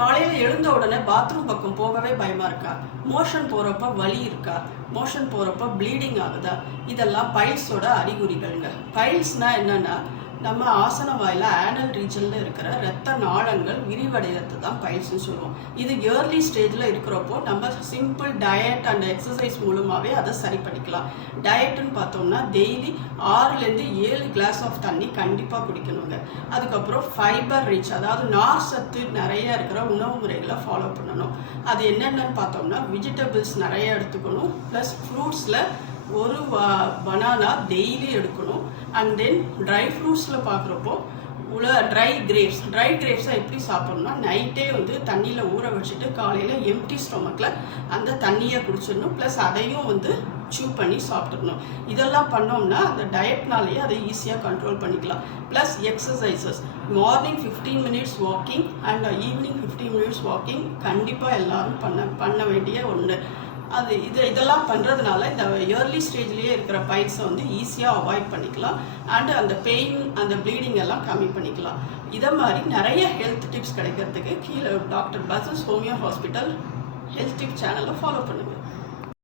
காலையில் எழுந்த உடனே பாத்ரூம் பக்கம் போகவே பயமாக இருக்கா? மோஷன் போகிறப்ப வலி இருக்கா? மோஷன் போகிறப்ப ப்ளீடிங் ஆகுதா? இதெல்லாம் பைல்ஸோட அறிகுறிகள்ங்க. பைல்ஸ்னால் என்னென்னா, நம்ம ஆசன வாயில் ஆனல் ரீஜனில் இருக்கிற இரத்த நாளங்கள் விரிவடைகிறது தான் பைல்ஸ்ன்னு சொல்லுவோம். இது இயர்லி ஸ்டேஜில் இருக்கிறப்போ நம்ம சிம்பிள் டயட் அண்ட் எக்ஸசைஸ் மூலமாகவே அதை சரி பண்ணிக்கலாம். டயட்டுன்னு பார்த்தோம்னா டெய்லி 6-7 கிளாஸ் ஆஃப் தண்ணி கண்டிப்பாக குடிக்கணுங்க. அதுக்கப்புறம் ஃபைபர் ரிச், அதாவது நார் சத்து நிறைய இருக்கிற உணவு முறைகளை ஃபாலோ பண்ணணும். அது என்னென்னு பார்த்தோம்னா வெஜிடபிள்ஸ் நிறைய எடுத்துக்கணும், ப்ளஸ் ஃப்ரூட்ஸில் ஒரு பனானா டெய்லி எடுக்கணும். அண்ட் தென் ட்ரை ஃப்ரூட்ஸில் பார்க்குறப்போ ட்ரை கிரேப்ஸை எப்படி சாப்பிட்ணும்னா நைட்டே தண்ணியில் ஊற வச்சுட்டு காலையில் எம்டி ஸ்டொமக்கில் அந்த தண்ணியை குடிச்சிடணும். ப்ளஸ் அதையும் சூ பண்ணி சாப்பிட்டுக்கணும். இதெல்லாம் பண்ணோம்னா அந்த டயட்னாலேயே அதை ஈஸியாக கண்ட்ரோல் பண்ணிக்கலாம். Plus exercises, morning 15 minutes walking and evening 15 minutes walking கண்டிப்பாக எல்லோரும் பண்ண வேண்டிய ஒன்று. இதெல்லாம் பண்ணுறதுனால இந்த இயர்லி ஸ்டேஜ்லேயே இருக்கிற பைல்ஸை ஈஸியாக அவாய்ட் பண்ணிக்கலாம். அண்டு அந்த பெயின், அந்த ப்ளீடிங் எல்லாம் கம்மி பண்ணிக்கலாம். இதை மாதிரி நிறைய ஹெல்த் டிப்ஸ் கிடைக்கிறதுக்கு கீழே டாக்டர் பசஸ் ஹோமியோ ஹாஸ்பிட்டல் ஹெல்த் டிப் சேனலை ஃபாலோ பண்ணுங்கள்.